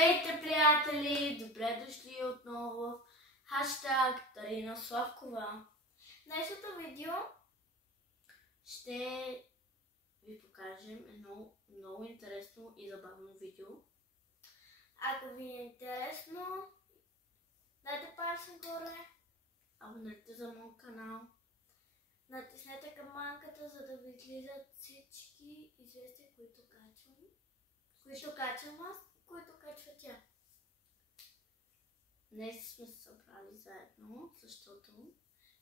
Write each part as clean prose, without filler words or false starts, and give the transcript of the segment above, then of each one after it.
Здравейте, приятели! Добре дошли отново в хаштаг Дарина Славкова. Днешното видео ще ви покажем едно много интересно и забавно видео. Ако ви е интересно, дайте палец нагоре, абонирайте за моят канал, натиснете камбанката, за да ви излизат всички известия, които качвам аз, които качва тя. Днес сме се събрали заедно, защото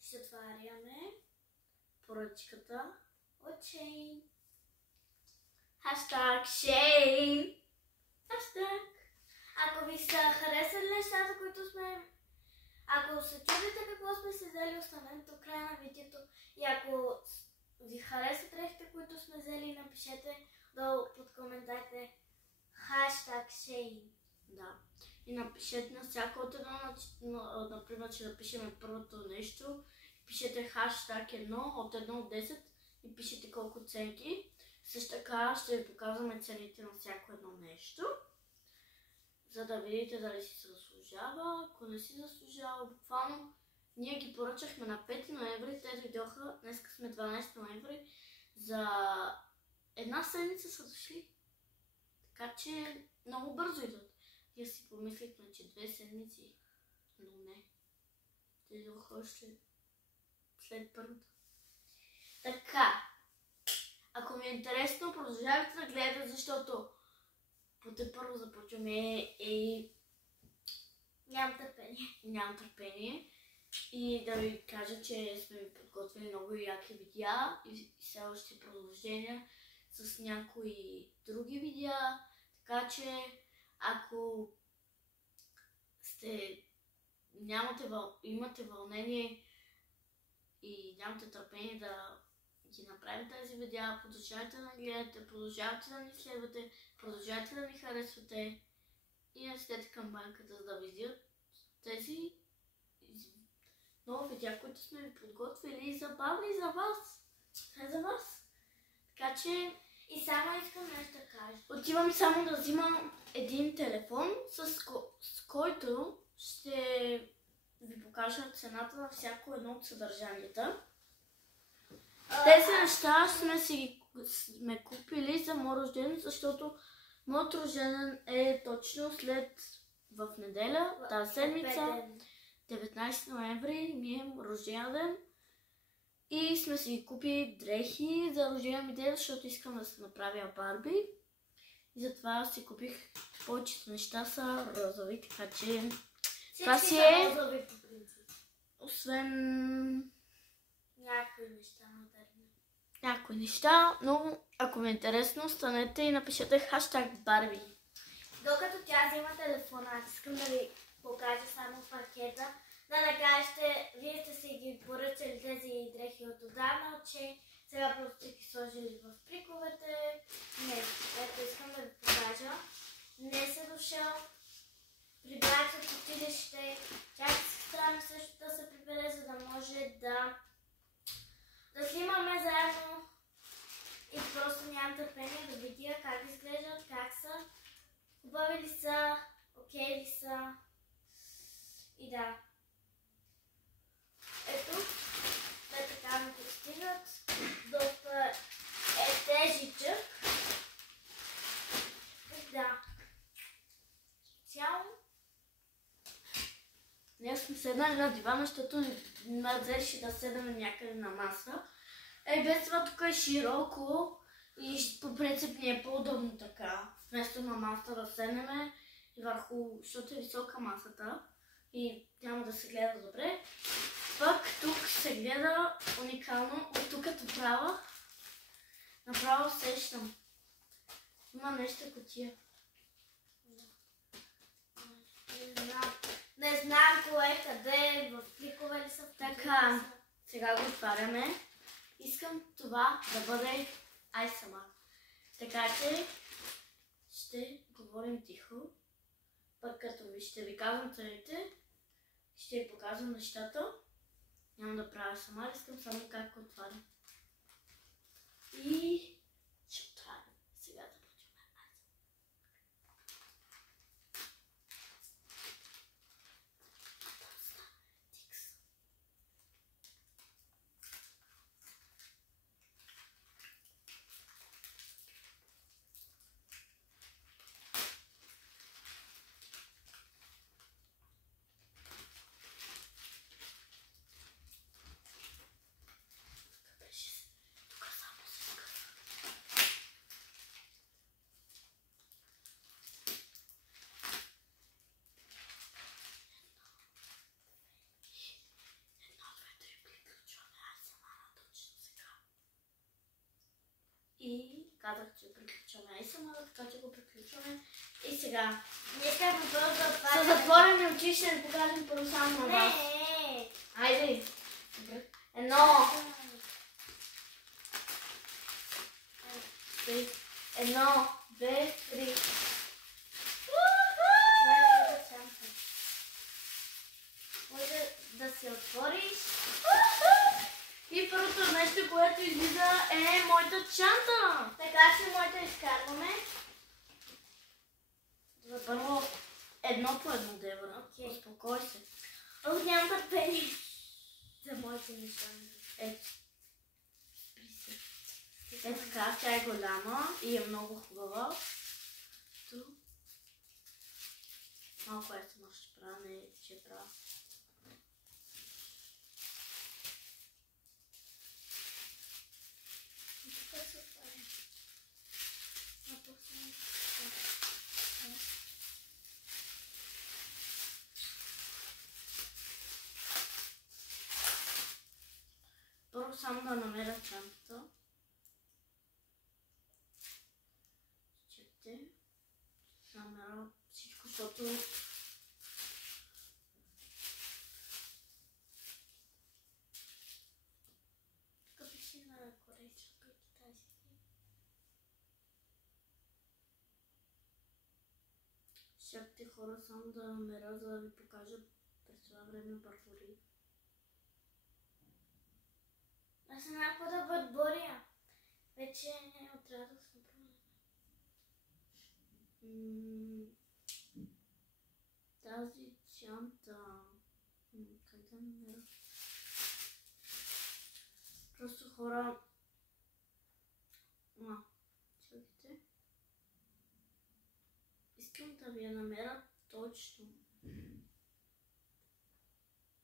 ще отваряме поръчката от Shein. Хаштаг Shein! Хаштаг! Ако ви са харесали нещата, които сме... Ако се чудите какво сме се взели, останете до края на видеото. И ако ви харесат дрехите, които сме взели, напишете долу под коментарите хаштаг Shein. Да. И напишете на всяко от едно, например, че напишем първото нещо. Пишете хаштаг 1 от 1 от 10 и пишете колко оценки. Също така ще ви показваме цените на всяко едно нещо, за да видите дали си се заслужава. Ако не си заслужава, буквално ние ги поръчахме на 5 ноември, те дойдоха, днес сме 12 ноември, за една седмица са дошли. Така че много бързо идват. Ние си помислихме, че 2 седмици, но не. Те идваха още след първата. Така, ако ми е интересно, продължавайте да гледате, защото първо започваме и нямам търпение. И да ви кажа, че сме ви подготвили много яки видеа и все още продължения с някои други видеа. Така че, ако имате вълнение и нямате търпение да ги направим тези видеа, продължавайте да гледате, продължавайте да ни следвате, продължавайте да ни харесвате и натиснете камбанката, за да видят тези нови видеа, които сме ви подготвили, забавни за вас. За вас. Така че и само искам нещо да кажа. Отивам само да взимам един телефон, с който ще ви покажа цената на всяко едно от съдържанията. Тези неща сме купили за моят рожден, защото моят рожден е точно в неделя, тази седмица, 19 ноември, ми е рожден ден. И сме си купили дрехи за рождения ми ден, защото искам да се направя Барби. И затова си купих повечето неща са розови, така че това си е розови по принцип. Освен някои неща, но ако ви е интересно, останете и напишете хаштаг Барби. Докато тя взима телефона, аз искам да ви покажа само пакета. Да кажете, вие сте си ги поръчали тези дрехи от отдавна, от Shein, сега просто сте ги сложили в приковете. Не, ето искам да ви покажа. Днес е дошъл, прибрах се от училище, тя си страна също да се прибере, за да може да снимаме заедно. И просто нямам търпение да видя как изглеждат, как са, хубави ли са, окей ли са. И да. Ето, те така ми пристигат. Доста е тежичък. И да. Цяло. Ние сме седнали на дивана, защото не взеше да седаме някъде на маса. Без това тук е широко и по принцип ни е по-удобно така. Вместо на масата да седнем и върху, защото е висока масата и няма да се гледа добре. Пък тук се гледа уникално. От тук направо сещам. Има нещо кутия. Не знам кое, къде, в пликове ли са. Така, сега го отваряме. Искам това да бъде ASMR. Така че ще говорим тихо. Пък като ще ви казвам цените, ще ви показвам нещата. Няма да правя сама, искам само как го отварям. И ще отварям. Сега започваме. казах, че приключваме ASMR, така че го приключваме. И сега. Не искам да С отваряме. затворени очи ще ви покажем първо само на вас. Не. Айде. Едно. Едно, две, три. Може да се отвориш. И първото нещо, което излиза е моята чанта. Така че моите изкарваме. Първо едно по едно, Девора. Окей. Успокой се. Ох, нямам търпение за моите неща. Ето. Е така, тя е голяма и е много хубава. Ту. Малко ASMR ще правя, не че правя. Първо само да намеря чантата. Чекайте. Намеря всичко, защото... Тук пише на корейски и китайски. Чакайте хора само да намеря, за да ви покажа през това време бърбори. Аз съм някаква да бърбория. Вече не отрадох с направление. Тази чанта... Как да намеря? Просто хора... Чакайте. Искам да ви я намеря точно.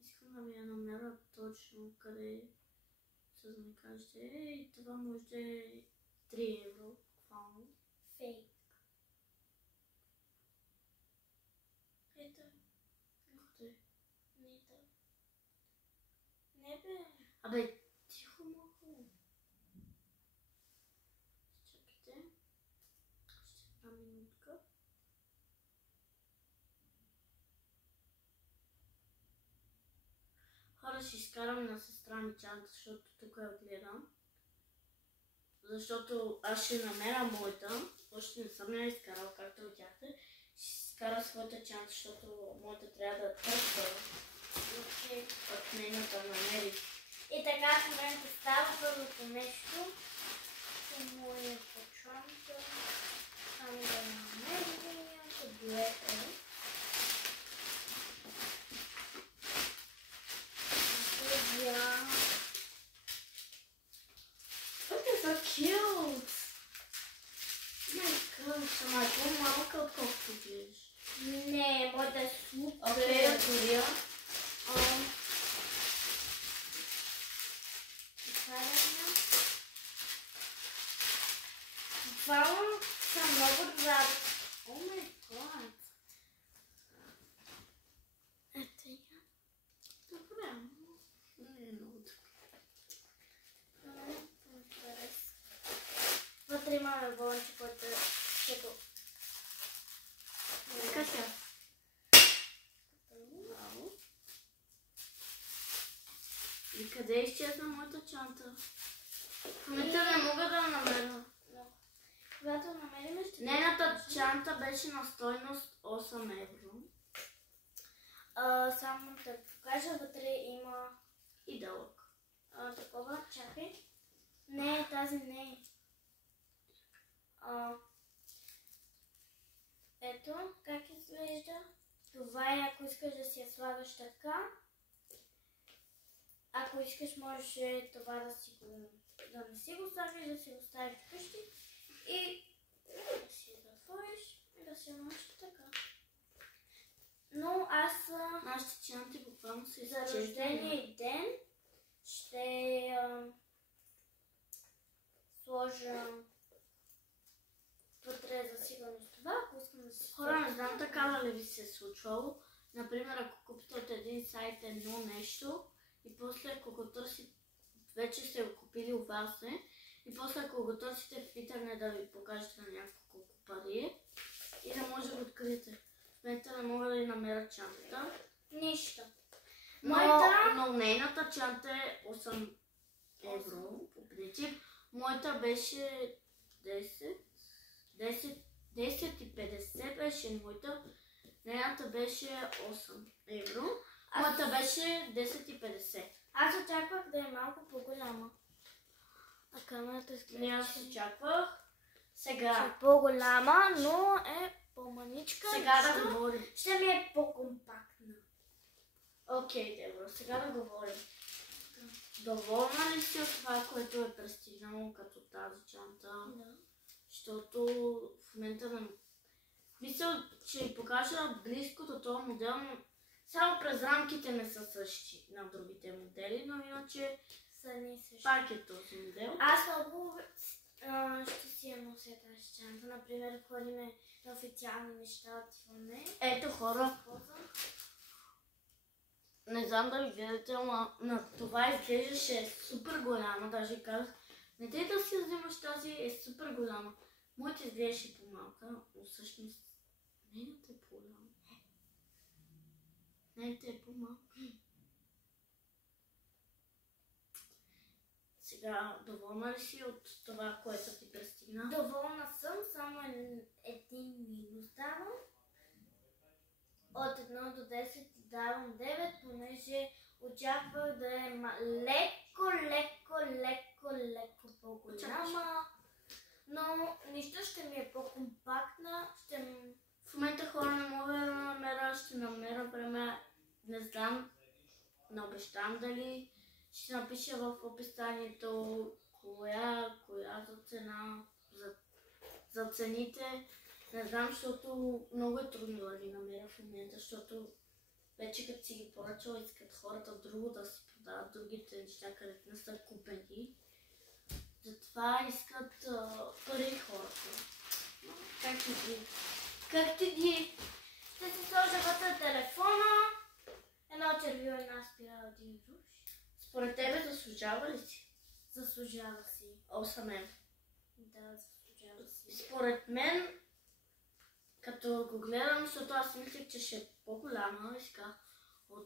Искам да ви я намеря точно къде... За да ми кажете, това може да е 3 евро. Буквално. Фейк. Ето. Къде? Не да. Не бе. Абе, тихо малко. Чакайте. Ще една минутка. Хора, ще изкарам на сестра ми чанта, защото тук я гледам. Защото аз ще намеря моята. Още не съм я изкарал, както видяхте. Ще изкара своята чанта, защото моята трябва да търся. Окей. От нейната намери. И така в момента става първото нещо. По моята чанта. Само да намерим таблета. Look at so cute! My gosh, ама е по-малка отколкото виж. Не, моята е супер. Окей, отворя. Буквално съм много рада. О май гад! Ето я. Добре, не е много добре. Вътре имаме балонче, който е като... Така сега. И къде изчезна моята чанта? В момента не мога да я намеря. Когато намерим ще... Нейната чанта беше на стойност 8 евро. Само да покажа, вътре има И дълъг. такова, чакай. Не, тази не е. Ето, как изглежда. Това е, ако искаш да си я слагаш така. Ако искаш, можеш това да си го... Да не си го слагаш, да си го ставиш вкъщи. И да си я затвориш и да си я носиш така. Но аз Нашите чанти буквално се за изчезнали. рождения ден ще сложа вътре за сигурност това, ако искам да си Хора, не знам такава ли ви се е случвало. Например, ако купите от един сайт едно нещо и после ако го търси, вече сте го купили у вас И после ако го търсите в интернет да ви покажете на няколко пари и да може да го откриете. В момента не мога да ви намеря чантата. Нищо. Но нейната чанта е 8 евро по принцип. Моята беше 10,50 беше моята. Нейната беше 8 евро. Моята беше 10,50. Аз очаквах да е малко по-голяма. А камерата изглежда. Не, аз очаквах. Сега. Е по-голяма, но е по-маничка. Сега да говорим. Ще ми е по-компактна. Окей, Дебора, сега да говорим. Доволна ли си от това, което е пристигнало като тази чанта? Да. Защото в момента не... Мисля, че ви покажа близко до този модел, но само през рамките не са същи на другите модели, но иначе пак е този модел. Аз много ще си я нося тази чанта. Например, ходим на официални неща, отиваме. Ето хора, не знам дали гледате, но на това изглеждаше супер голяма. Даже казах, не дей да си вземаш тази, е супер голяма. Моята изглеждаше по-малка, но всъщност нейната е по-голяма. Нейната е по-малка. Сега, доволна ли си от това, което ти пристигна? Доволна съм, само един минус давам. От 1 до 10 давам 9, понеже очаквах да е леко по-голяма. Но нищо ще ми е по-компактна. В момента хора не мога да намеря, ще намеря време, не знам, не обещам дали. Ще напиша в описанието коя за цена, за цените. Не знам, защото много е трудно да ги намеря в момента, защото вече като си ги поръчала, искат хората друго да си продават другите неща, където не са купени. Затова искат пари хората. Как ти ги? Как ти ги? Ще си сложа вътре телефона, едно червило, една спирала, един руш. Според тебе заслужава ли си? Заслужава си. 8 евро. Да, заслужава си. Според мен, като го гледам, защото аз мислех, че ще е по-голяма, и сега,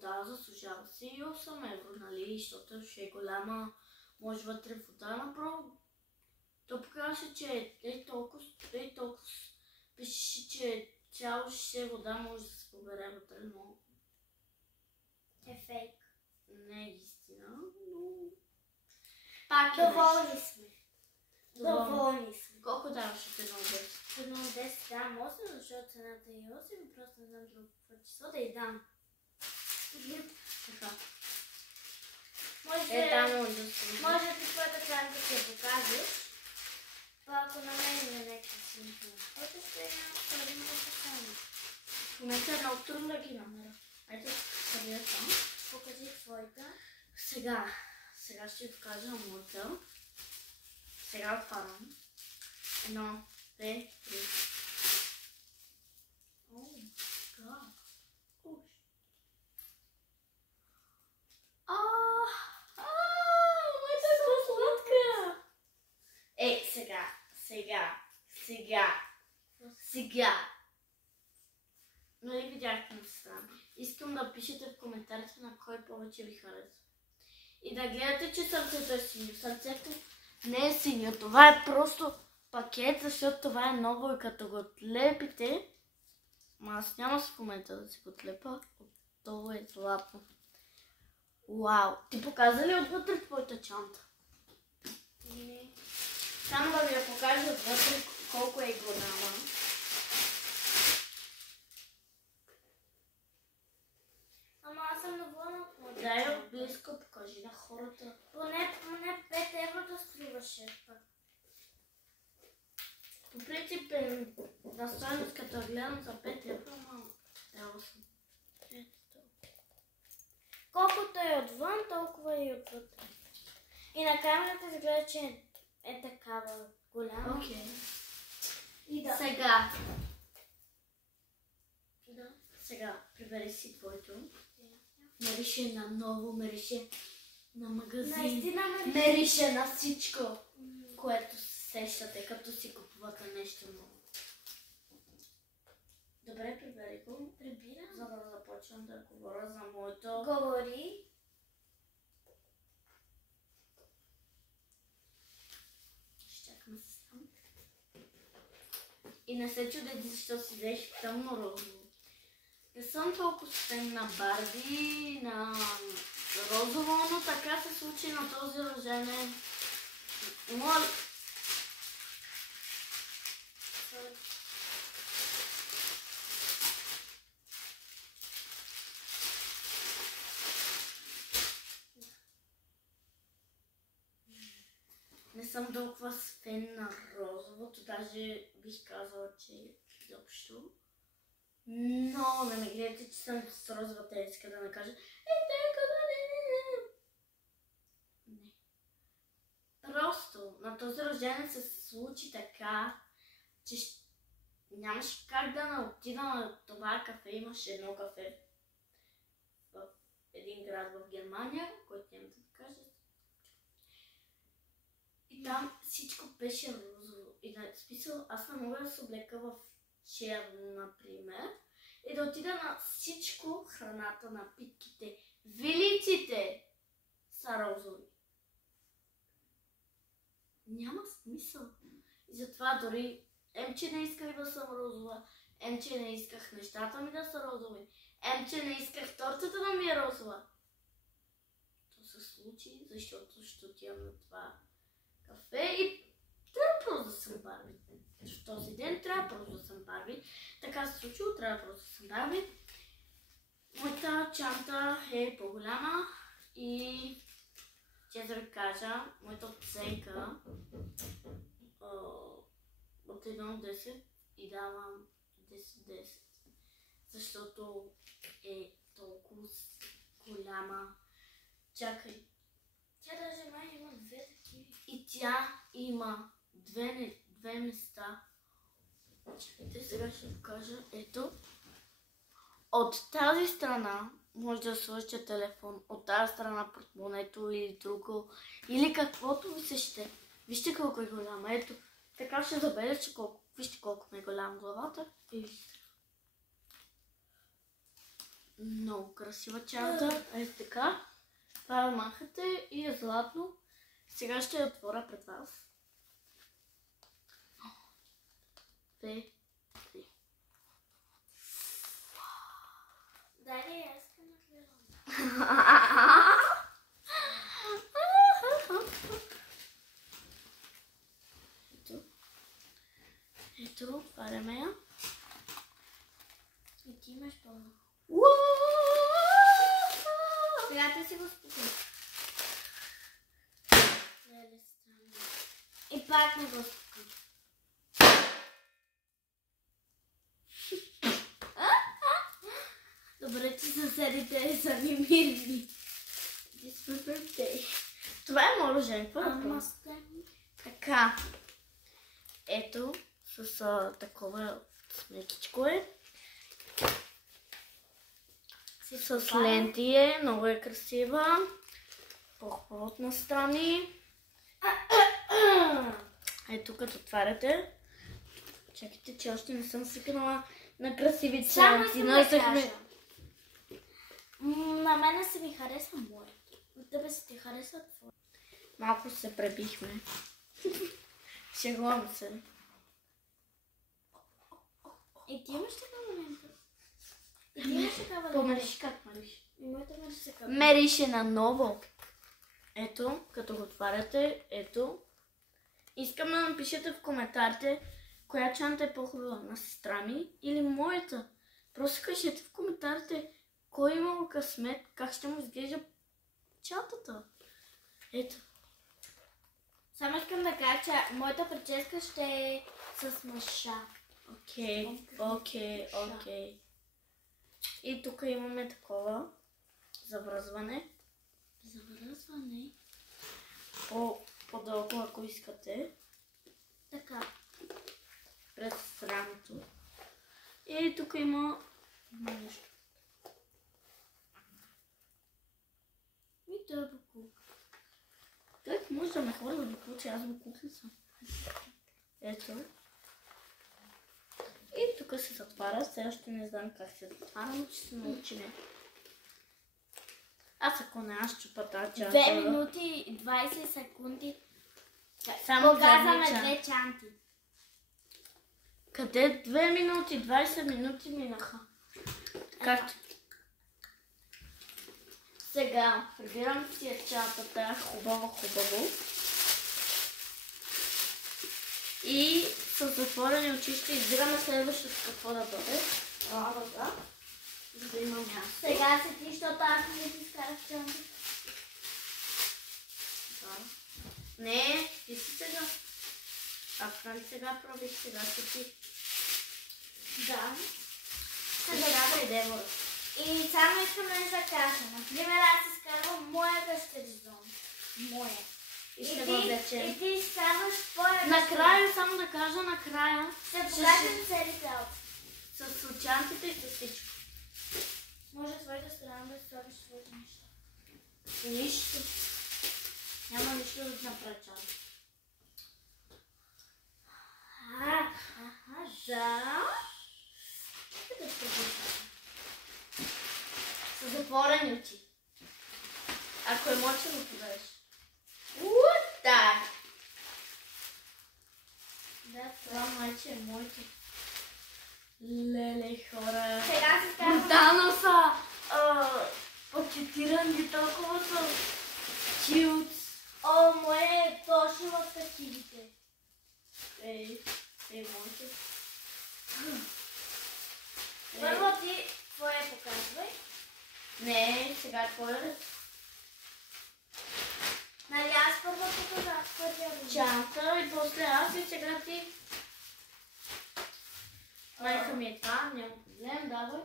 да, заслужава си и 8 евро, нали, защото ще е голяма, може вътре вода направо. То показваше, че е толкова, пише, че цяло ще вода може да се побере вътре, но е фейк. не е истина, но пак е доволни сме. Доволни сме. Колко даваш от 1 до 10? От 1 до 10 давам 8, защото цената е 8, просто не знам друго число да й дам. Така. Може да твоята чанта да я покажеш. Па ако намерим някаква снимка на фото, ще я покажем. В момента е много трудно да ги намеря. Ето, събира там. Покажи твоята. Сега ще ви покажа моята. Сега отварям. 1, 2, 3. О, гад. Моята е по-сладка. Сега. Нали видяхте на страна? Искам да пишете в коментарите на кой повече ви харесва. И да гледате, че сърцето е синьо. Сърцето не е синьо. Това е просто пакет, защото това е ново и като го отлепите. Аз няма в момента да си го отлепа. Това е златно. Вау! Ти показа ли отвътре твоята чанта? Не. Само да ви я покажа отвътре колко е голяма. Ама аз съм доволна от моята Дай чанта. от близко, покажи на хората. Поне 5 евро да струваше пък. По принцип е на стойност, като гледам за 5 евро, но е 8. Колкото е отвън, толкова и отвътре. И на камерата изглежда, че е такава голяма. Окей. И да. Сега прибери си твоето. Мерише на ново, мерише на магазин. Наистина мерише на всичко. което се сещате, като си купувате нещо ново. Добре, прибери го. Прибирам. За да започвам да говоря за моето... Говори. Ще чакаме се сам. И не се чудете, защо си взех тъмно розово. Не съм толкова фен на Барби, на розово, но така се случи на този рожден. Не съм толкова фен на розовото, даже бих казала, че изобщо. Но не ме гледате, че съм с розовата иска да ме кажа не. Просто на този рожден се случи така, че нямаше как да не отида на това кафе. Имаше едно кафе в един град в Германия, който няма да кажа. И там всичко беше розово. И да смисъл, аз не мога да се облека в черно, например, и да отида на всичко, храната, напитките, вилиците са розови. Няма смисъл. И затова дори че не исках да съм розова, че не исках нещата ми да са розови, че не исках тортата да ми е розова. То се случи, защото ще отивам на това кафе и трябва просто да съм Барби. В този ден трябва просто да съм Барби. Така се случило, трябва просто да съм Барби. Моята чанта е по-голяма и че да ви кажа, моята оценка от 1 до 10 и давам 10-10. Защото е толкова голяма. Чакай. Тя даже май има 2 такива. И тя има две места. Чакайте, сега ще покажа. Ето. От тази страна може да сложите телефон, от тази страна портмонето или друго, или каквото ви се ще. Вижте колко е голяма. Ето. Така ще забележа колко. Вижте колко ми е голям главата. И вижте. Много красива чанта. Ето така. Това махате и е златно. Сега ще я отворя пред вас. 2, 3. Дали, аз искам да гледам. Ето, отваряме я. И ти имаш пълно. Сега ти си го спути. И пак не го спути. Добре, че съседите са ми мирни. This is my birthday. Това е моят рожден. Какво да правя? Така. Ето, с такова смекичко е. С ленти е, много е красива. По-плотна страни. Ето като отваряте. Чакайте, че още не съм свикнала на красивите ленти. На мене се ми харесва моето. На тебе се ти харесва твое. Малко се пребихме. Шегувам се. И ти имаш такава лента? И ти имаш такава лента? Помериш как мериш? И моята мериш така. Мерише наново. Ето, като го отваряте, ето. Искам да напишете в коментарите коя чанта е по-хубава, на сестра ми или моята. Просто кажете в коментарите кой има късмет, как ще му изглежда чантата. Ето. Само искам да кажа, че моята прическа ще е с мъша. Окей. И тук имаме такова завръзване. Завръзване? По-дълго, ако искате. Така. Пред рамото. И тук има нещо. И това е буклук. Той може да ме хвърля да го получи, аз го купил съм. Ето. И тук се затваря, сега ще не знам как се затваря, но ще се научим. Аз ако не аз чупа тази чанта. 2 минути и 20 секунди. Само Показваме задни 2 чанти. Къде 2 минути? 20 минути минаха. Както? Сега прибирам тия чантата хубаво. И с затворени очи ще избираме следващото какво да бъде. Да. За да има място. Сега се ти, защото аз не си изкарах чанти. Да. Не, ти си сега. Аз нали сега правих, сега си ти. Да. Сега да иде вода. И само искам нещо да кажа. Например, аз изкарвам моя гъщеризон. Моя. И ще го влечем. И ти изкарваш твоя Накрая, само да кажа, накрая ще покажем целите опции. с чантите и с всичко. Може твоята страна да сложиш своите неща. Нищо. Няма нищо да направя чанта. Да. С затворени очи. Ако е моче, го подадеш. Да. Да, това майче е моето. Леле, хора. Сега се става. Брутално са пакетирани, толкова са чилт. О, мое е точно в такивите. Ей, моите. Първо ти твое показвай. Не, сега е твоя ред. Нали аз първо показах първия ред. Чанта и после аз и сега ти. Майка ми е това, няма проблем, давай.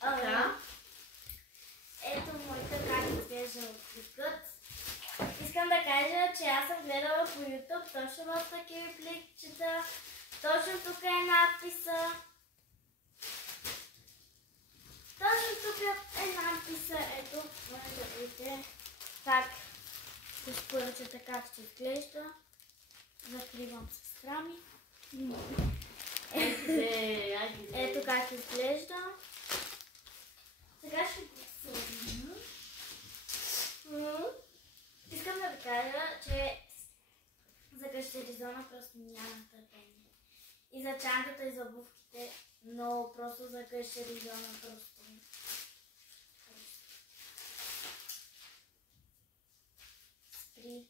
Така. Ето моята как изглежда от пликът. Искам да кажа, че аз съм гледала по YouTube точно в такива пликчета. Точно тук е надписа. Точно тук е надписа. Ето, може да видите как с поръчата как ще изглежда. Закривам сестра ми. Ето как изглежда. Сега ще го сложим. Искам да ви кажа, че за гъщеризона просто няма търпение. И за чантата и за обувките, но просто за гъщеризона просто. Спри.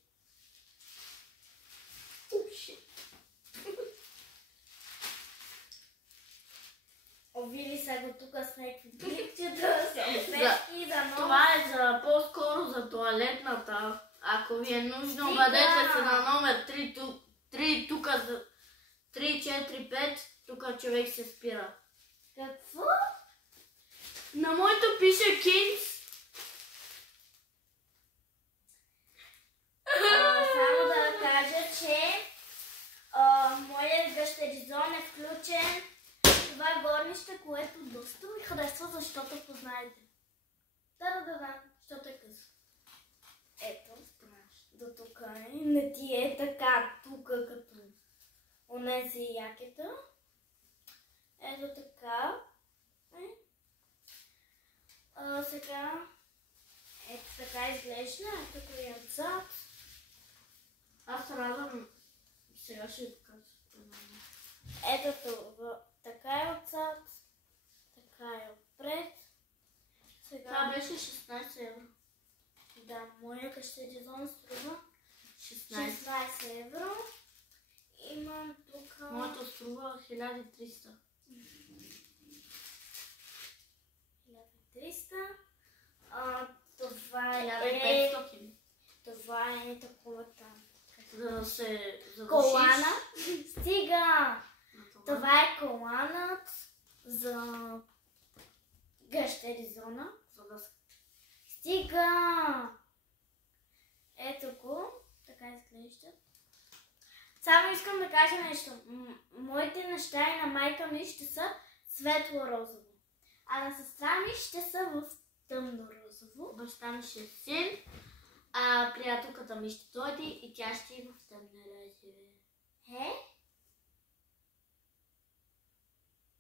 Овили са го тук с някакви клипчета, салфетки, за много. Това е за по-скоро за тоалетната. Ако ви е нужно, бъдете се на номер 3 тук за 3, 4, 5, тук човек се спира. Какво? На моето пише Кинс. Само да кажа, че моят гъщеризон е включен това горнище, което доста ми харесва, защото познаете. Да, защото е късо. Ето, до тук е. Не ти е така тук като онези якета. Ето така. Сега ето така изглежда. Ето го е отзад. Аз радвам. Сега ще ви покажа. Ето това. Така е отзад. Така е отпред. Сега... Това беше 16 евро. Да, моя гъщеризон струва 16 евро. Имам тук... Моето струва 1300. 1300. Това е... 1500. Това е такова там. За да се задушиш. Колана. Стига! Това е коланът за гъщеризона. Стига! Ето го. Така изглежда. Само искам да кажа нещо. Моите неща и на майка ми ще са светло-розово. А на сестра ми ще са в тъмно розово. Баща ми ще е син, а приятелката ми ще дойде и тя ще и в тъмна живее. Е?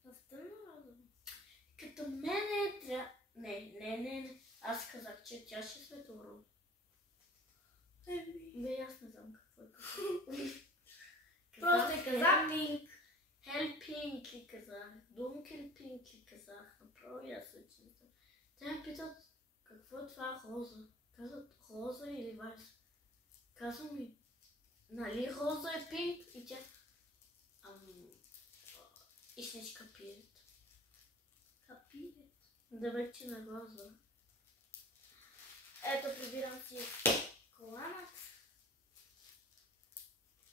В тъмно розово. Като мене трябва... Не. Аз казах, че тя ще е светло. Бе, аз не знам какво е казах. Просто е казах пинк. Хелпинг ли казах? Дункелпинг ли казах? Направо и аз вече не знам. Те ме питат, какво е това роза? Казват роза или вайс. Казвам ми, нали роза е пинк? И тя... И ще си капират. Капират. Да вече на роза. Ето, прибирам си коланът.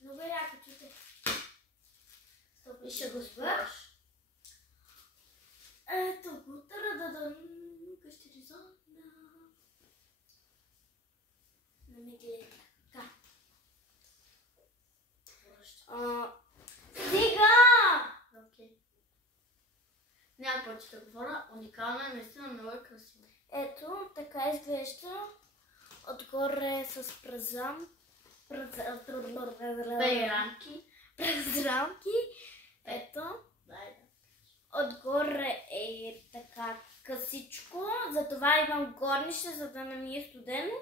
Много е яко, чуте. И ще го спаш. Ето го, тарададам, къщеризона. Не ми гледа. Така. Стига! Окей. Няма повече да говоря. Уникална е, наистина много е красиво. Ето, така изглежда. Отгоре с Бейранки. през рамки. Ето. Отгоре е така късичко. Затова имам горнище, за да не ми е студено.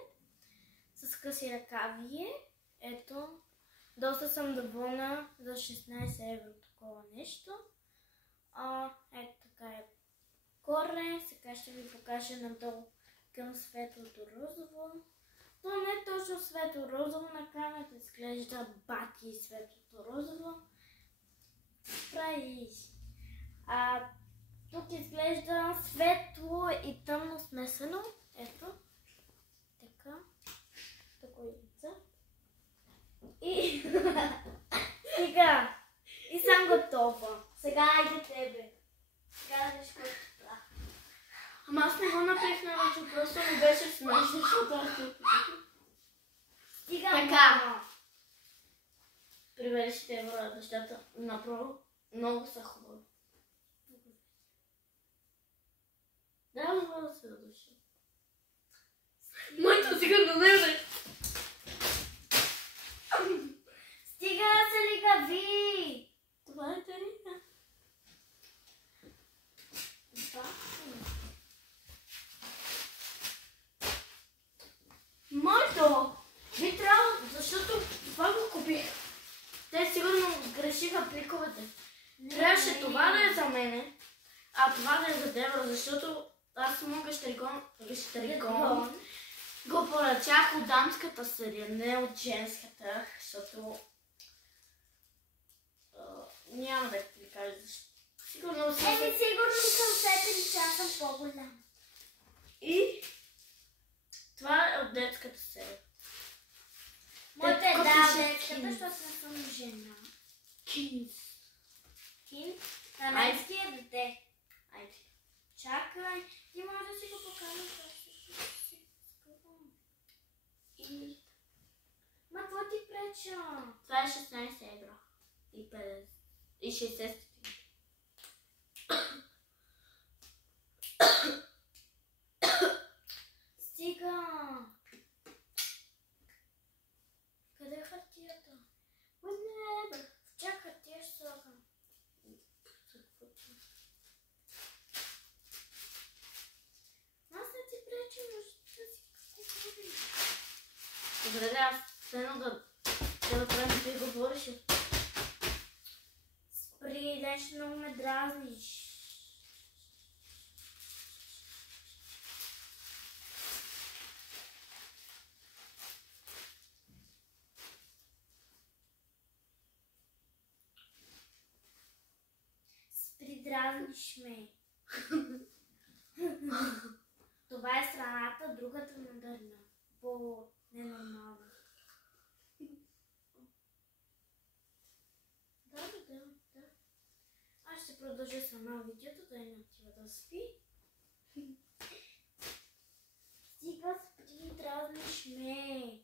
С къси ръкавие. Ето. Доста съм доволна за 16 евро такова нещо. Ето така е горе. Сега ще ви покажа надолу към светлото розово. Но не точно светло розово, на камерата изглежда бати и светлото розово. Прави. Тук изглежда светло и тъмно смесено. Ето. Така. Такова яйца. И... Сега. И съм готова. Сега айде тебе. Сега да виж какво това. Ама аз не го направих на вече, просто му беше смешно, защото аз тук. Стига, Така. мама. При ще евро нещата направо много са хубави. Да, много да се задуши. Моето сигурно не е. Стига се лигави! Това е Тарина. Да. Моето! Би трябвало, защото това го купих. Те сигурно сгрешиха пликовете. Трябваше това да е за мене, а това да е за Девра, защото аз мога гъщерикон го поръчах от дамската серия, не от женската, защото няма да ти кажа защо. Сигурно си... Сигурно съм сетен, че аз съм по-голям. И това е от детската серия. Моята е детската, Кинс. защото не съм жена. Кинс. Кинс? На немски е дете. Айде. Чакай, ти може да си го покажеш. И Ма, какво ти преча? това е 16 евро. И 50. И 60 стотинки. Стига! Къде е хартията? Whatever. Чак хартия ще слагам. Аз не ти преча, може да си говори. Добре, аз следно да правим ти говориш. Спри, нещо много ме дразниш. Спри, дразниш ме. Това е страната, другата надърна. По-ненормална. Да. Аз ще продължа сама видеото, да не отива да спи. Стига, спри, дразниш ме.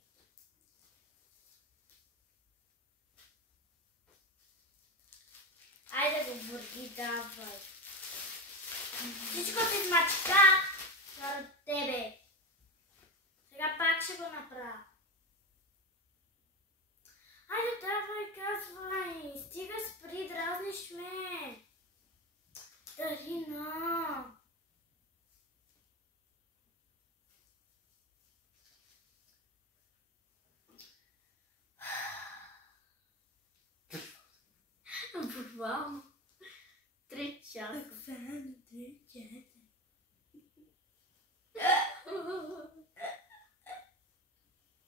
Айде го върги, давай. Всичко се смачка. Заради тебе. Сега пак ще го направя. Айде, давай, казвай. Стига, спри, дразниш ме. Дарина. Буквално. 3 часа. Буквално 3 часа.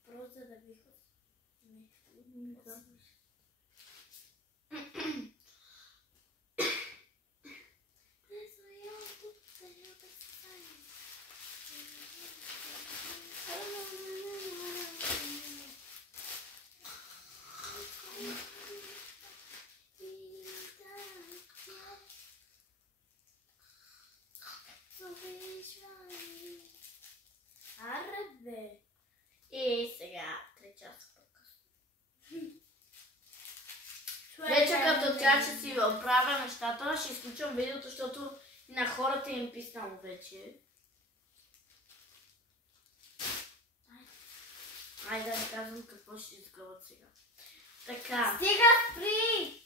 Просто да вихос. Арбе. И сега 3 часа по-късно. Вече като тя ще си оправя нещата, ще изключвам видеото, защото на хората им писнало вече. Айде да не казвам какво ще изгълват сега. Така. Стига, спри!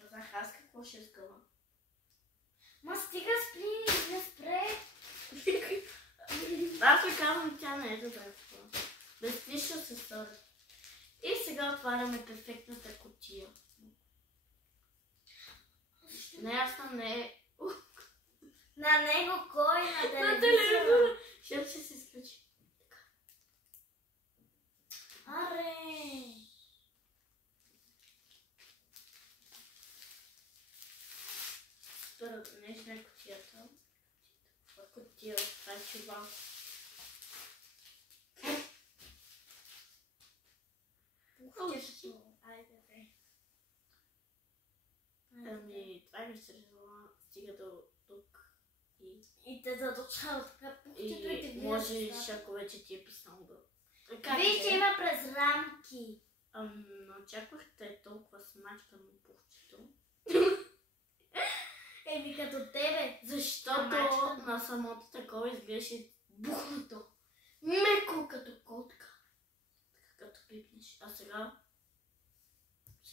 Казах аз какво ще изгълвам. Ма стига, спри! Не спре! Аз ви казвам, тя не е добре. Без нищо се стори. И сега отваряме перфектната кутия. Не, аз съм не. На него кой? На На телевизора? телевизора. Ще се изключи. Аре! Супер, нежна е кутията. Това кутия, това е чувал. Айде, бе. Ами, това ми се резала, стига до тук И те задочава така пухтито и те и гледа. може, ако вече ти е писнало да... Виж, че има през рамки. Очаквах да е толкова смачкано пухчето. Еми като тебе. Защото Смачкано. на самото такова изглеждаше бухнато. Меко като котка. Така като пипнеш. А сега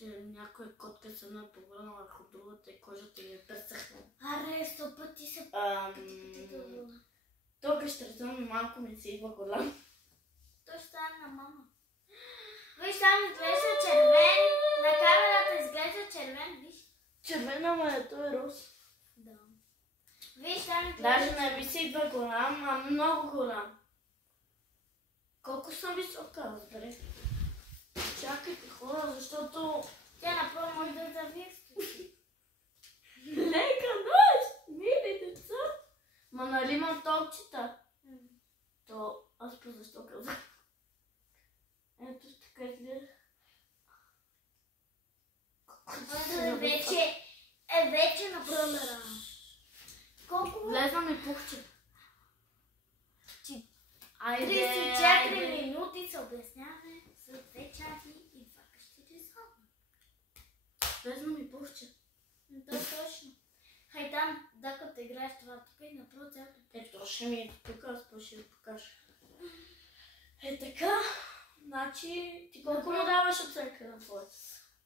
някоя котка се напогръна върху другата и кожата ми е пресъхнала. Аре, 100 пъти се Тук ще разумно малко ми се идва голям. Той ще стане на мама. Виж, там изглежда червен. На камерата изглежда червен, виж. Червена, ма е, той е роз. Да. Виж, там изглежда... Даже не ви се идва голям, а много голям. Колко съм висока, разбере. Чакайте хора, защото... Тя направо може да зависи. Лека нощ, мили деца. Ма нали имам толчета? То аз по защо казах? Ето така изглежда. Вече например. Колко? Влезна ми пухче. Айде, 34 минути се обясняваме за 2 часи и 2 къщи само. Влезна ми пухче. То точно. Хай там, да като играеш това тук и направо цялото. Ето ще ми е тук, аз по ще ви покажа. Е така, значи ти колко му даваш оценка на твоята?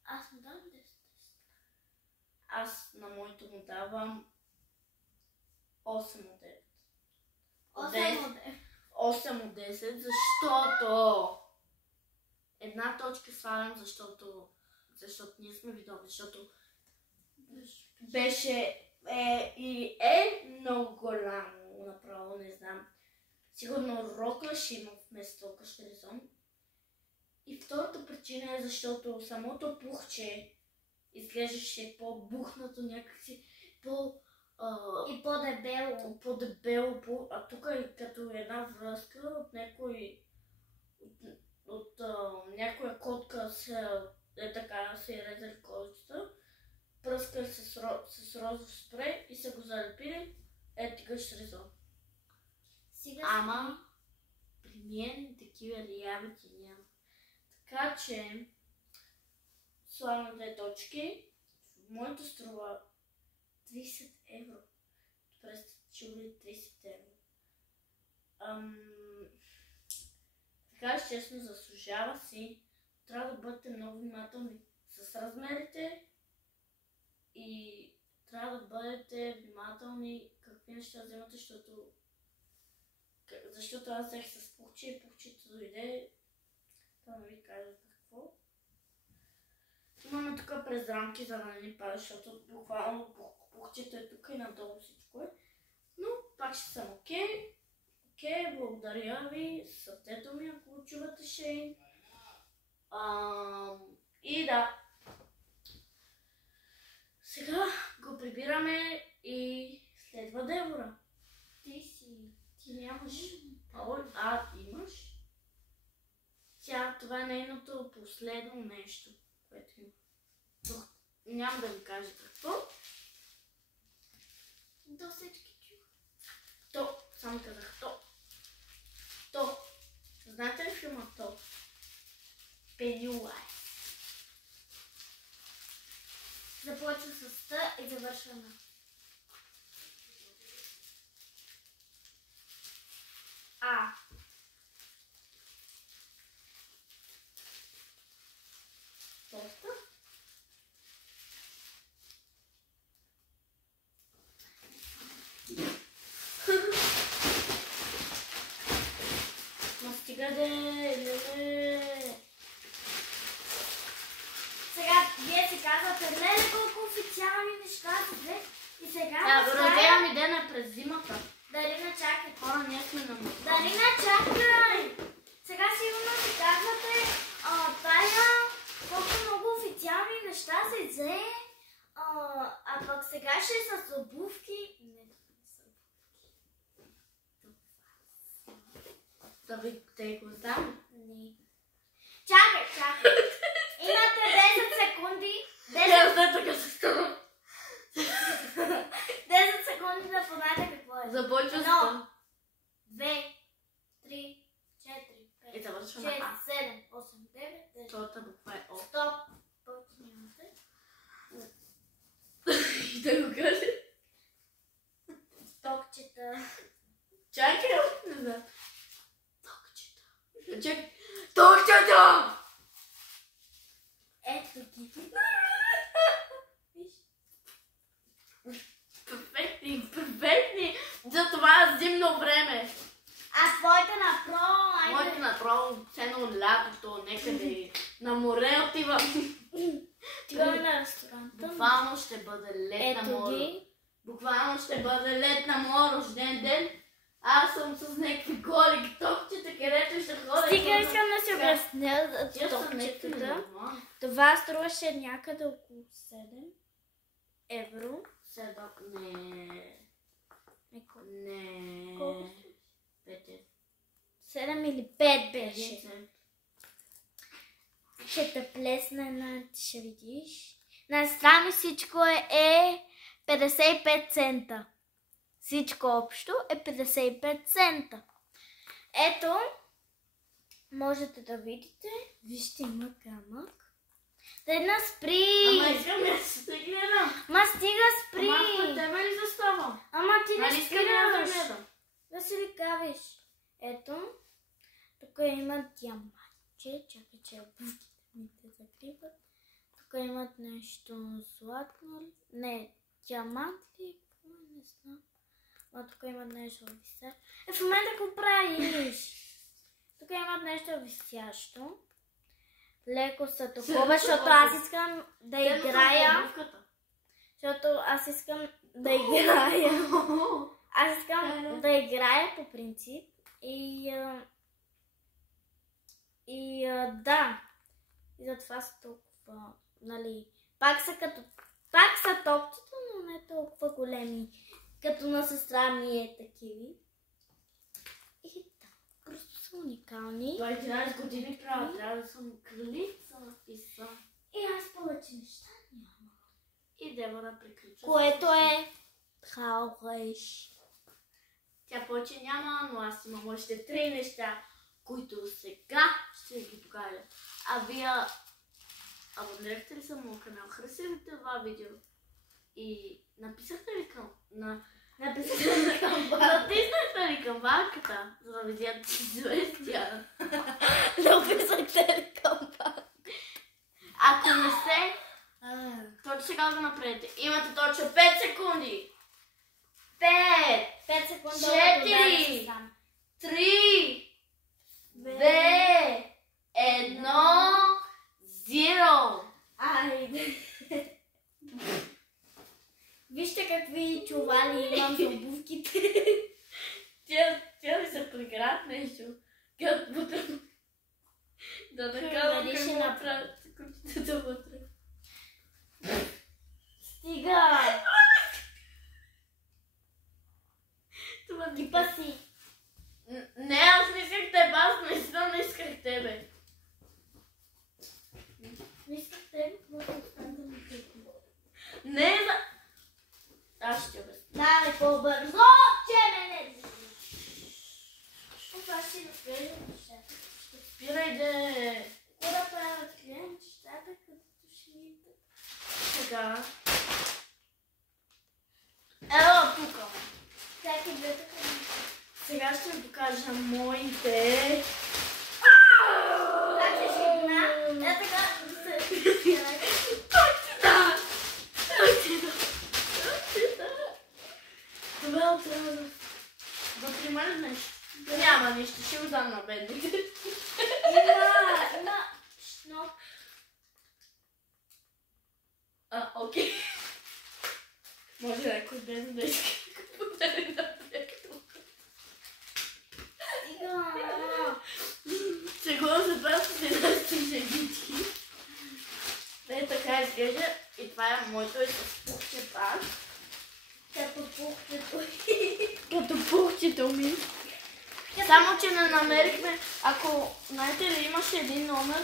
Аз му дам 10. Аз на моето му давам 8 от 9. 8 от 9. 8 от 10, защото една точка свалям, защото ние сме видови, защото беше много голямо, направо не знам. Сигурно рокла ще има вместо каштаризон. И втората причина е, защото самото пухче изглеждаше по-бухнато някакси, И по-дебело. по-дебело, а тук е като една връзка от някой от някоя котка така се е резали кожата, пръскали с розов спрей и са го залепили, каштаризон. Ама при мен такива реалити няма. Така че слагам 2 точки. Моето струва 30 евро. Добре сте чули 30 евро. да кажа честно, заслужава си. Трябва да бъдете много внимателни с размерите и трябва да бъдете внимателни какви неща вземате, защото аз взех с пухче и пухчето дойде. Това не ви кажа какво. Имаме тук през рамки, за да не ни пада, защото буквално пухчето е тук и надолу всичко е. Но пак ще съм окей. Окей, благодаря ви. Сърцето ми, ако чувате Шейн. И да. Сега го прибираме и следва Девора. Ти нямаш. Имаш? Това е нейното последно нещо, което има. Няма да ви кажа какво. До всички чух. Само казах То. Знаете ли филма То? Pennywise. Започва с Т и завършва на. Тоста? Стига Сега вие си казвате, леле колко официални неща са взе. И сега родея ми ден е през зимата. Дарина, чакай. Хора, ние сме на мъка. Дарина, чакай. Сега сигурно си казвате, Тая, колко много официални неща се взе. А пък сега ще е с обувки. Не, да ви те го знам? Не. Чакай. Имате 10 секунди. 10 секунди да познаете какво е. Започва с 1, 2, 3, 4, 5, и 6, завършва на 7, 8, 9, 10. Втората буква е О. Стоп. Почнемате. И да го кажа. Токчета. Чакай, не знам. Токчета. Токчета! Ето ги. Перфектни за това зимно време. А твоите направо, Моите направо ценно лятото, някъде на море отивам. Отиваме на ресторанта. Буквално ще бъде лет на море. Буквално ще бъде лет на море, рожден ден. Аз съм с някакви голи токчета, където ще ходя. Стига искам да си обясня за токчетата. Това струваше някъде около 7 евро. Не. Колко? 5. 7 или 5 беше. Ще те плесна ще видиш. На страни всичко е 55 цента. Всичко общо е 55 цента. Ето, можете да видите. Вижте, има камък. Една спри! Ама искам да се гледам. Ма стига спри! Ама аз на тебе ли заставам? Ама ти не спираш. гледам. Да си ли кавиш? Ето, тук има диамантче. Чакай, че обувките ми те закриват. Тук имат нещо златно. Не, диамант ли? Не знам. А тук имат нещо висящо. В момента какво правиш? Тук имат нещо висящо. Леко са такова, защото аз искам да играя. Защото аз искам да играя. Аз искам да играя по принцип. И да. И затова са толкова, нали. Пак са топчета, но не толкова големи. Като на сестра ми е такива. И да, просто са уникални. 11 години трябва да съм кралица и съм. И аз повече неща няма. И Девора приключва. Което е трауrig. Тя повече няма, но аз имам още 3 неща, които сега ще ги покажа. А вие абонирахте ли се на моят канал? Харесали ли това видео? И написахте ли Написано камбан. Натиснете ли камбанката, за да видят звездия? Написахте ли камбан? Ако не сте, точно сега го направете. Имате точно 5 секунди. 5, 5 секунди. 4, 3, 2, 1, 0. Айде. Вижте какви чували имам за обувките. Тя ми се преград нещо. Като вътре. Да накарам Реши какво на- правят кутията вътре. Стига. Това не Типа си. Не, аз не исках теб, аз наистина не исках тебе. Не исках тебе, може да остане да ми тъпи. Не, за... Аз ще обясня. Давай по-бързо, че ме не това ще разглежда нещата. Спирай де. Какво да правят клиентчетата, като шиите? Сега. Ела тук. Всяки двете храни. Сега ще ви покажа моите. Значи жена, е така да се... Да. Това трябва да примали нещо. Няма нищо, ще го дам на бедните. Има шноп. Окей. Може някой беден да иска да подари на бедно. Сега се просто се настигне бити. Не, така изглежда и това е моето и с пухче пак. Като пухчето. Като пухчето ми. Само, че не намерихме, ако знаете ли, имаше един номер,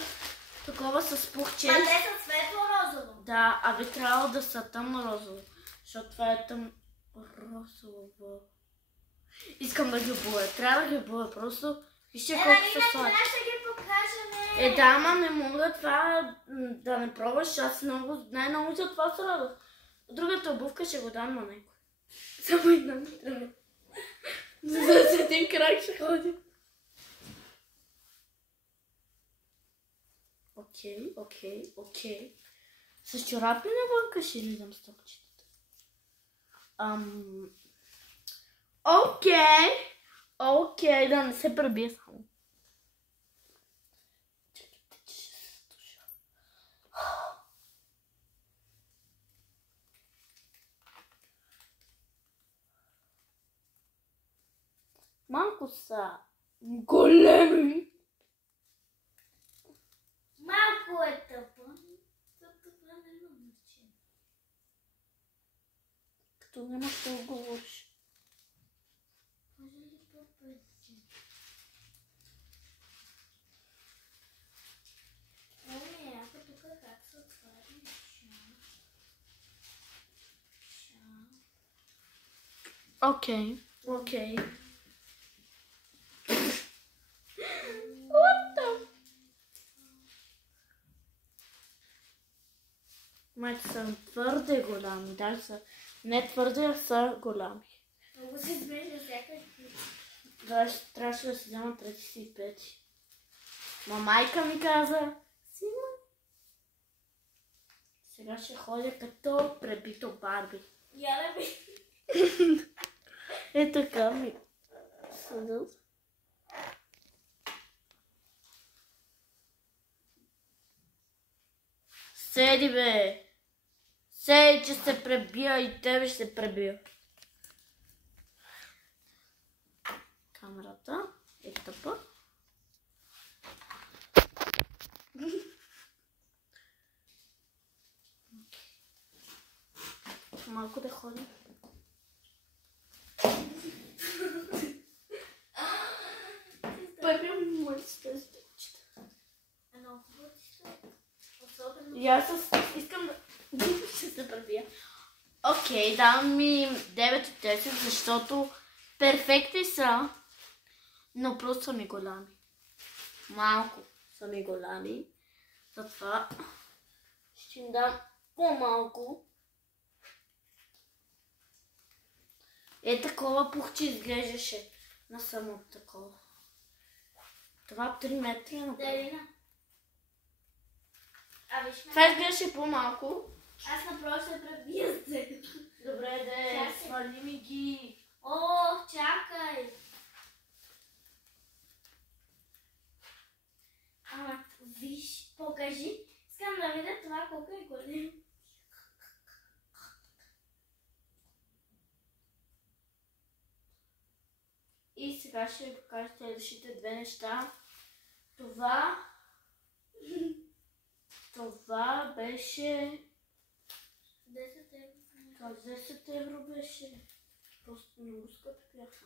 такова с пухче. Ма те са светло-розово. Да, а би трябвало да са тъмно розово, защото това е тъмно розово. Искам да ги боя, трябва да ги боя, просто вижте колко са Нали, сладки. ще ги покажем. Да, ама не мога това да не пробваш, аз най-много за това се радвам. Другата обувка ще го дам на някой. Само една ми трябва. За един крак ще ходи. Окей. С чорапи на вънка ще лизам стопчетата. Окей, да не се пребие само. Чакайте, че ще се стуша. Малко са големи. Малко е тъпо. Защото това не е начин. Като нямаш да говориш. Може ли по-бързи? Еми, ако тук как се отваря? Окей. What the? Майте са твърде голями, да са не твърде, а са голями. Много се изглежда всякакви. Трябваше да си взема 35. Ма майка ми каза, Сима, сега ще ходя като пребито Барби. Я да би. Е така ми съдъл. Седи бе! Седи, че се пребия и тебе ще се пребия. Камерата е тъпа. Малко да ходим. Първият ми моля с тези печета. Едно хубаво ти ще. Особено. И аз искам да ще се пребия. Окей, давам ми 9 от 10, защото перфектни са, но просто са ми голями. Малко са ми голями. Затова ще им дам по-малко. Такова пухче изглеждаше на само такова. Това 3 метра на Дарина. Виж ме. Това изглеждаше по-малко. Аз направо се пребия се. Добре, Чакай. свали ми ги. Чакай. Виж, покажи. Искам да видя това колко е голям. И сега ще ви покажа следващите две неща. Това беше... 10 евро. Това 10 евро беше. Просто много скъпи бяха.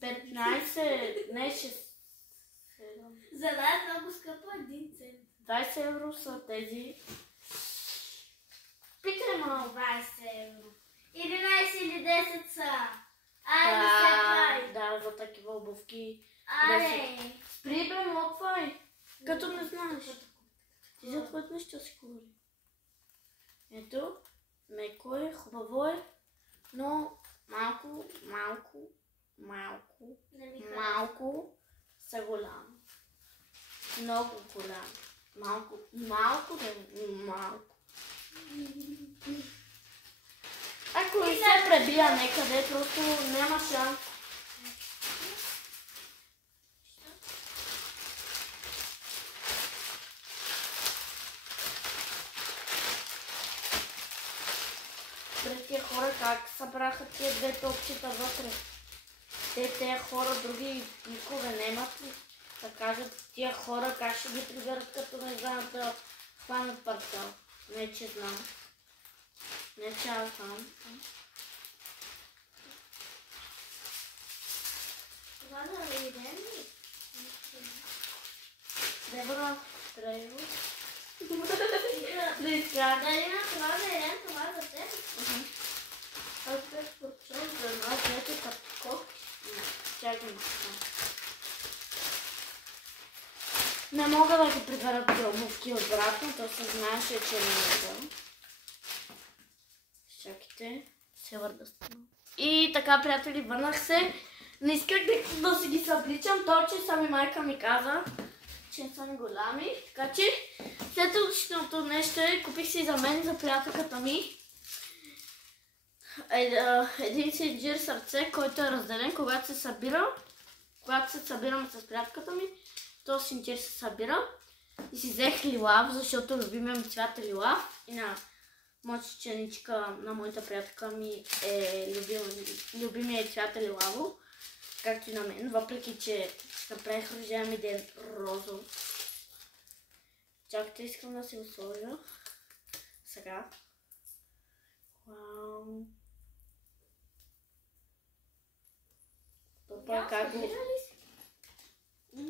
15, не 6. За нас много скъпо 1 цент. 20 евро са тези. Питай малко. 20 евро. 11 или 10 са. Айде се прави. Да, за такива обувки. Айде. Спри бе, моквай. Като не знаеш. Ти за твоето нещо си говори. Ето, меко е, хубаво е, но малко са голям. Много голям. Малко. Ако и се пребия некъде, просто няма шанс. Пред тия хора как събраха тия две топчета вътре? Те хора други никога нямат ли? Да кажат тия хора как ще ги приберат, като не знаят да хванат парцел. Не, че знам. Не, че аз знам. Това да видим ли? Дебора, трево. Да изкарам. Дарина, това да идем, това за теб. Аз бях поръчал за една двете картофи. Чакай. Не мога да ги прибера тези обувки обратно, то се знаеше, че не мога. Чакайте, се върда стана. И така, приятели, върнах се. Не исках да си ги събличам, то, че сами майка ми каза, че са ми голями. Така че, следващото нещо е, купих си за мен и за приятелката ми един синджир сърце, който е разделен, когато се събираме с приятелката ми. този синджир се събира. И си взех лилав, защото любимия ми цвят е лилав. И на моята чеченичка, на моята приятелка ми е любимия цвят е лилаво. Както и на мен, въпреки че направих рождения ми ден розов. Чакайте, искам да си го сложа. Сега. Вау. Папа, как го... Не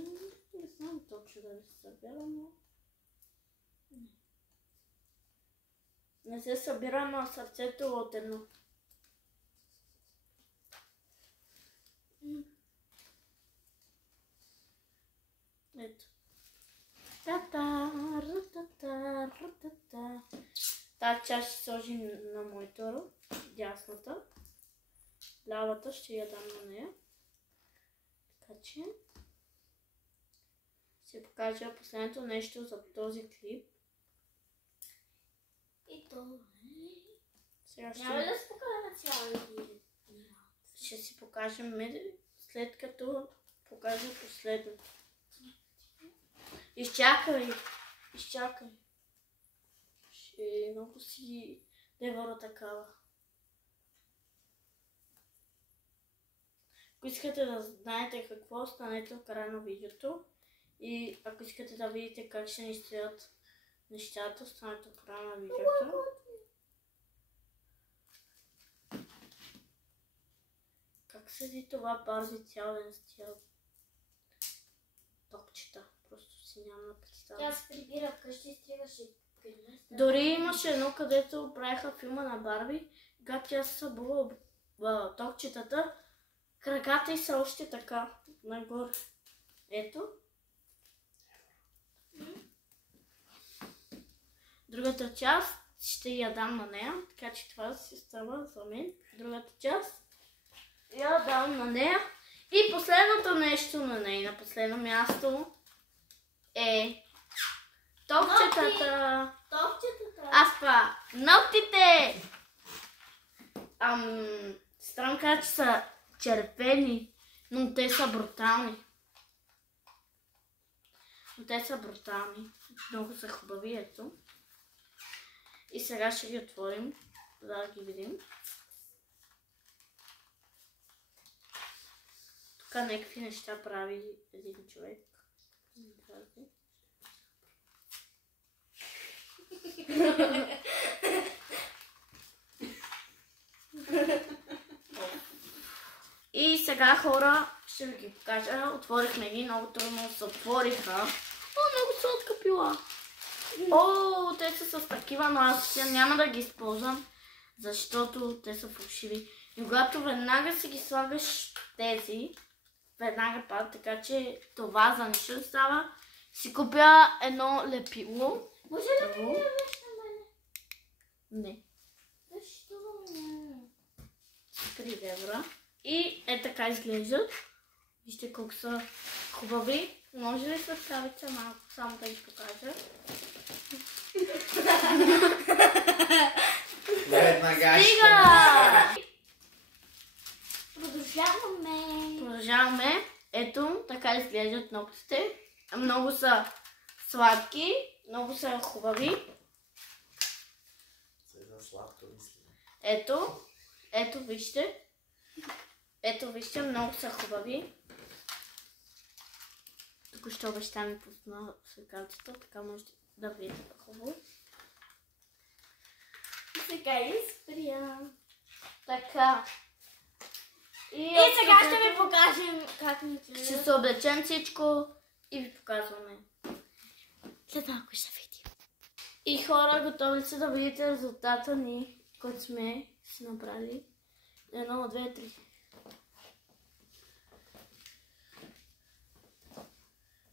знам точно дали се събира, но... Не се събира на сърцето от едно. Ето. Тази част ще сложим на монитора, дясната. Лявата ще я дам на нея. Така че ще покажа последното нещо за този клип. И то Сега няма ли да се покажем цяло? ще си покажем след като покажа последното. Изчакай! Ще е много си девора такава. Ако искате да знаете какво, останете в края на видеото. И ако искате да видите как ще ни стоят нещата, останете в края на видеото. Как седи това Барби цял ден с тия топчета? Просто си нямам представа. Тя се прибира вкъщи и стригаше филми. Дори имаше едно, където правиха филма на Барби, когато тя се събува токчетата, краката й са още така, нагоре. Ето. Другата част ще я дам на нея, така че това си става за мен. Другата част я дам на нея. И последното нещо на нея, на последно място е топчетата. Аспа, ногтите! Странно кажа, че са червени, но те са брутални. Много са хубави, ето. И сега ще ги отворим, за да ги видим. Тук някакви неща прави един човек. И сега, хора, ще ви ги покажа. Отворихме ги, много трудно се отвориха. Много сладка пила. Те са с такива, но аз няма да ги използвам, защото те са фалшиви. И когато веднага си ги слагаш тези, веднага падат, така че това за нищо става. Си купя едно лепило. Може да ми дадеш на мене? Не. Защо? 3 евро. И така изглеждат. Вижте колко са хубави. Може ли светкавица малко само да ги покажа? Стига! Продължаваме. Ето, така изглеждат ногтите. Много са сладки, много са хубави. Ето вижте. Ето вижте, много са хубави. Току-що баща ми пусна светкавицата, така може да видите хубаво. И сега изпрям. Така. И сега ще ви покажем как ни изглежда. Ще се облечем всичко и ви показваме. След малко ще видим. И хора, готови са да видите резултата ни, който сме си направили. 1, 2, 3.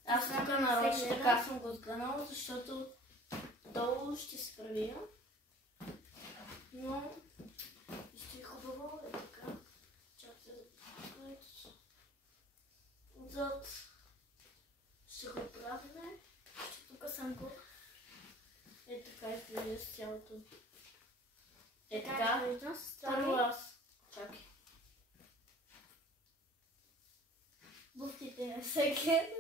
Аз тук нарочно така съм го сгънала, защото долу ще се правя. Но ще е хубаво е така. Чакайте да покажете. Отзад ще го правим. Тук съм го. Така изглежда с цялото. Така. Първо аз. Чакай. Буфтите не се гледат.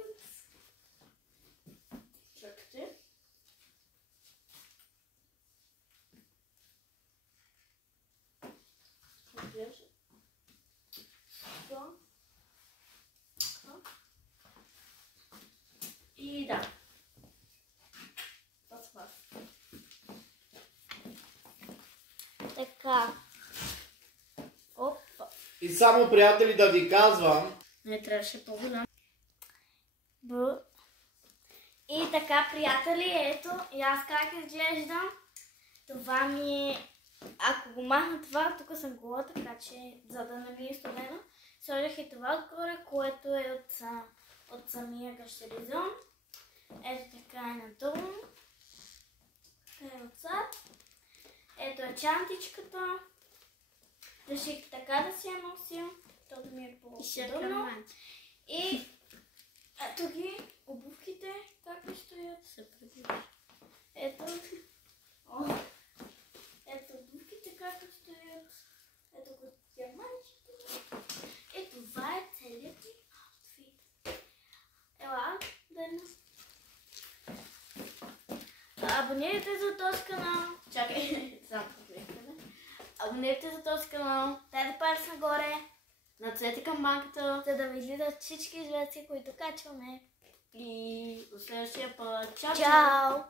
Чакайте. Изглежда. И да. Така. Опа. И само, приятели, да ви казвам. Не трябваше по-голям. И така, приятели, ето, и аз как изглеждам. Това ми е... Ако го махна това, тук съм гола, така че, за да не ми е студено, сложих и това отгоре, което е от самия гащеризъм. Ето така е надолу. Така е отзад. Ето е чантичката. Реших така да си я нося, то да ми е по-удобно. И ето ги обувките, как ми стоят. Ето. Ето обувките как ми стоят. Ето го диамантите. И това е целият ми аутфит. Ела, дадна. Абонирайте за този канал. Чакай, само погледнете. Абонирайте за този канал. Дайте палец нагоре. Нацвете камбанката. За да ви излизат всички известия, които качваме. И до следващия път. Чао! Чао!